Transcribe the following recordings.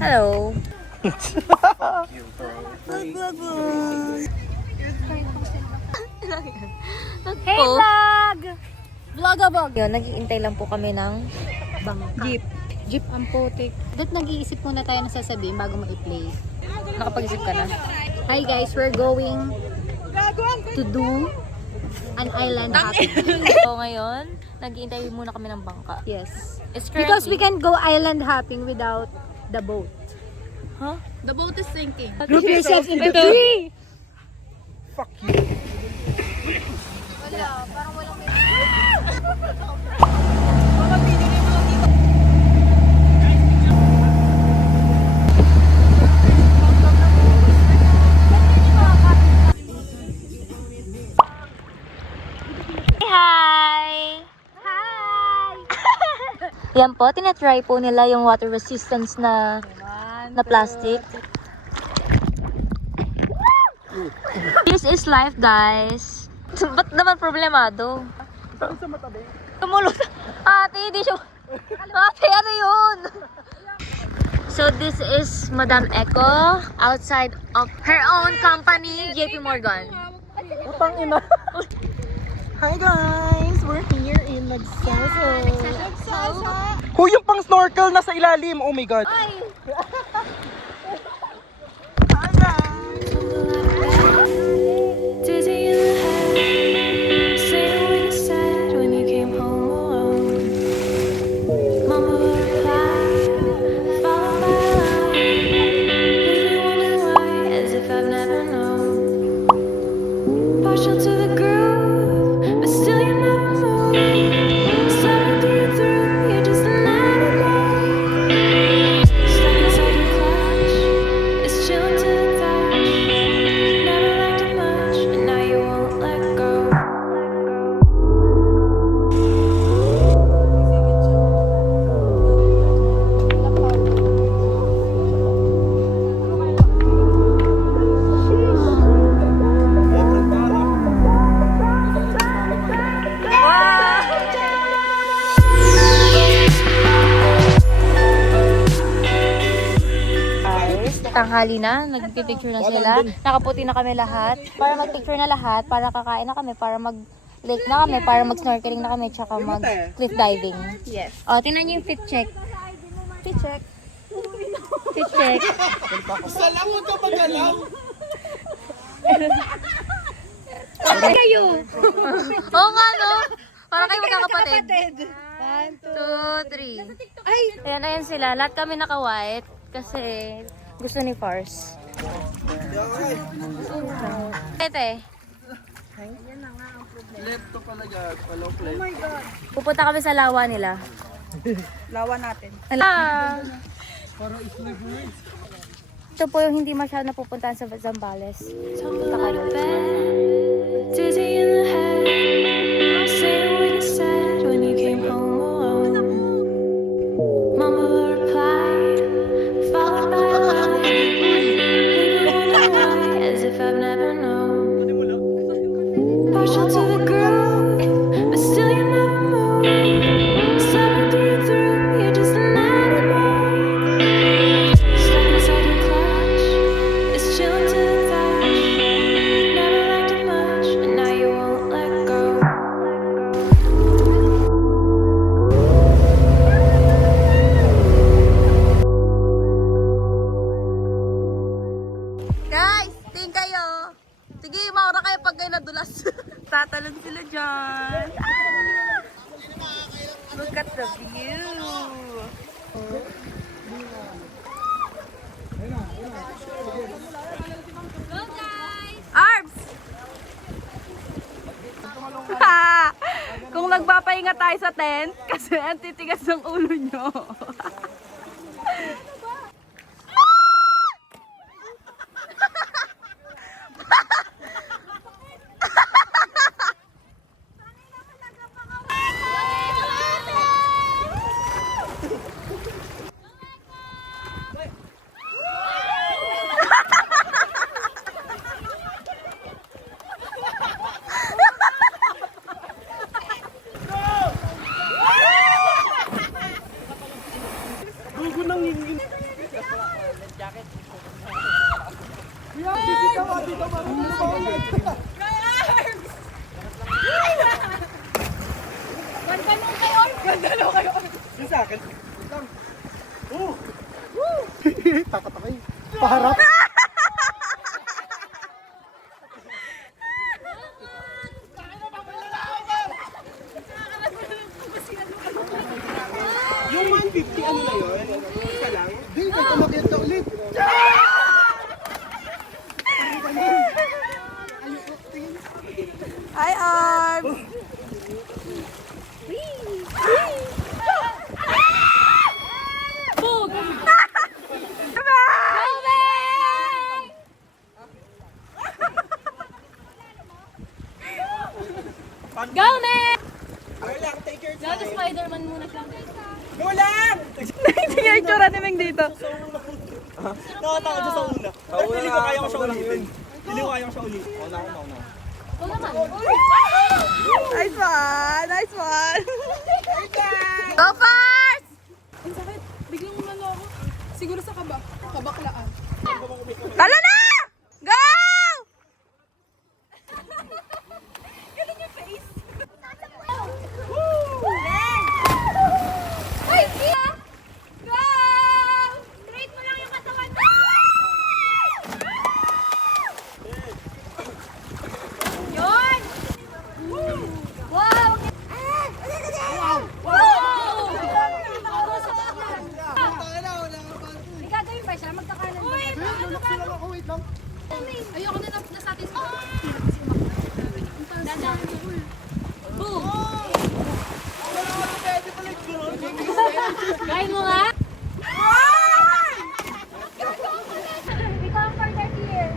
Hello. Hey vlog! Vlogabog! Yun, nag-iintay lang po kami ng Jeep. Jeep ang putik. That nag-iisip muna tayo na sasabihin bago ma-play. Nakapag-isip ka na. Hi guys, we're going to do an island hopping. So ngayon, nag-iintay muna kami ng bangka. Yes. It's Because we currently- can go island hopping without the boat. Huh? The boat is sinking. Group yourself into Ito. three! Hi! Hi! Yan po, tinatry po nila yung water resistance na plastic. This is life, guys. Ba't naman problemado? Tumulog. Ate, di siya... Ate, ano yun? So this is Madam Echo outside of her own company, JP Morgan. Utang ina. Hi guys! We're here in Nagsaso. Ho, yung pang snorkel na sa ilalim. Oh my god. Hi guys! Dizzy in the head, saying what you said when you came home alone. Mama would reply, followed by a line, leave me wondering why, as if I've never known. Partial to the groove, but still you never move. Sliding through, you're just an animal. Stuck inside your clutch, it's chilling to the touch. Never liked it much, and now you won't let go. Tanghali na, nagpipicture na sila. Nakaputi na kami lahat. Para magpicture na lahat, para kakain na kami, para mag-lake na kami, para mag-snorkeling na kami, tsaka mag-cliff diving. Yes. O, tingnan niyo yung fit check. Fit check. Fit check. Salamat ka pagalaw. Kayo! Oo nga, no? Para kayo magkakapatid. 1, 2, 3. Ay! Ayan, ayan sila. Lahat kami naka-white kasi gusto ni Fars. Ete, Lepto pala yan. Hello, play. pupunta kami sa lawa nila. Lawa natin. Ah! Ito po yung hindi masyado napupuntahan sa Zambales. Punta kayo. Dizzy in the head, saying what you said when you came home alone. Mama would reply, followed by a line, leave me wondering why, as if I've never known. Partial to the groove, but still you never move. Sliding through, you're just an animal. Stuck inside your clutch, it's chilling to the touch. Never liked it much, and now you won't let go. Guys, tingin kayo. Sige, maura kayo pag kayo nadulas. Tatalon sila dyan. Look at the view. Go guys! Arms! Kung nagpapahinga tayo sa tent, kasi ang titigas ng ulo nyo. Gugo nang ngingin. Yung sa akin. Wait lang. Oh! Woo! Takatakay. Paharap. Yung 150 ano na yun? Isa lang? Di, may kumakit ka ulit. Hi, Arms! Go, man! Go lang, take your Go to time. Spider-Man muna siya. Go lang! Hindi nga yung tsura ni Meng dito. Nakatakot siya sa una. Pero pili ko kaya ko siya ulitin. Pili ko kaya ko siya ulitin. Una. Go naman. Nice one! Nice one! Go first! Ang sakit. Biglang umano ako. Siguro sa kabaklaan. Talo na! Go! Ay, Kia! Go! Straight mo lang yung katawan mo! Yun! Wow! Wow! May gagawin pa siya, magkakalan. Uy, Wait lang. ayoko na nasatisfy. Dadaan mo. Boom! Kain mo nga? Become further here.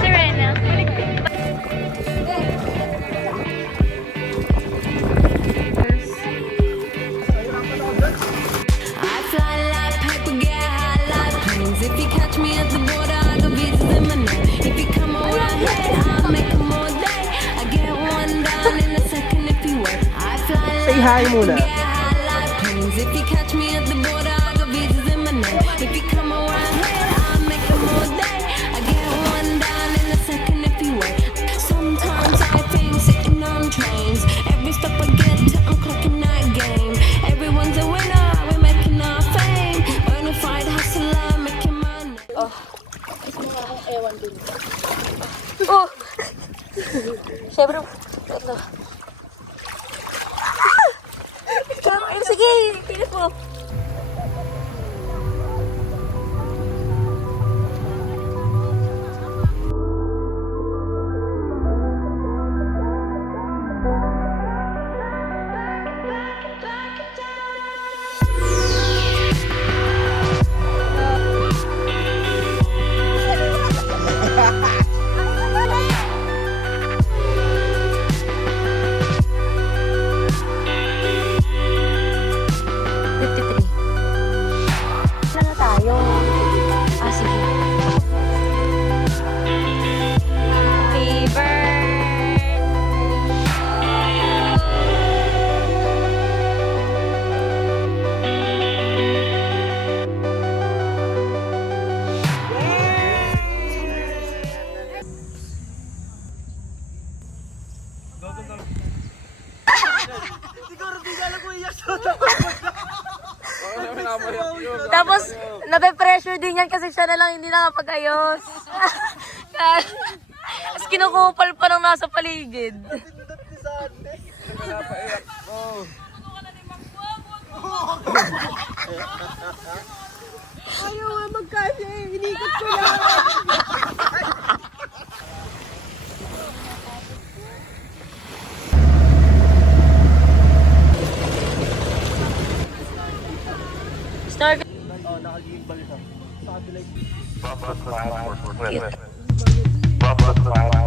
Serena. I fly like paper, get high like planes. If you catch me at the border, I go visas in my name. If you come around here, I'll make them all day. I get one down in a second if you wait. I fly Say like hi muna. paper, get high like planes. If you catch me at the border, I go visas in my name. If you come around here, I'll make them all day. I get one down in a second if you wait. Sometimes I think sitting on trains. Every step I get to, I'm clocking that game. Everyone's a winner, we're making our fame. Bonafide hustler, making money. Oh! Siyempre, ito. Ay, sige, pilit mo. Wala na tayo. Ah, sige. Happy birthday. Siguro di ka alam kung iyak sa Tapos, nape-pressure din yan kasi siya na lang hindi nakapag-ayos. Tapos kinukupal pa ng nasa paligid. Ayaw nga magkasya eh. Inikot ko lang. Snorkel. Oo, nakagimbal siya. Sa kabila. Bubba class.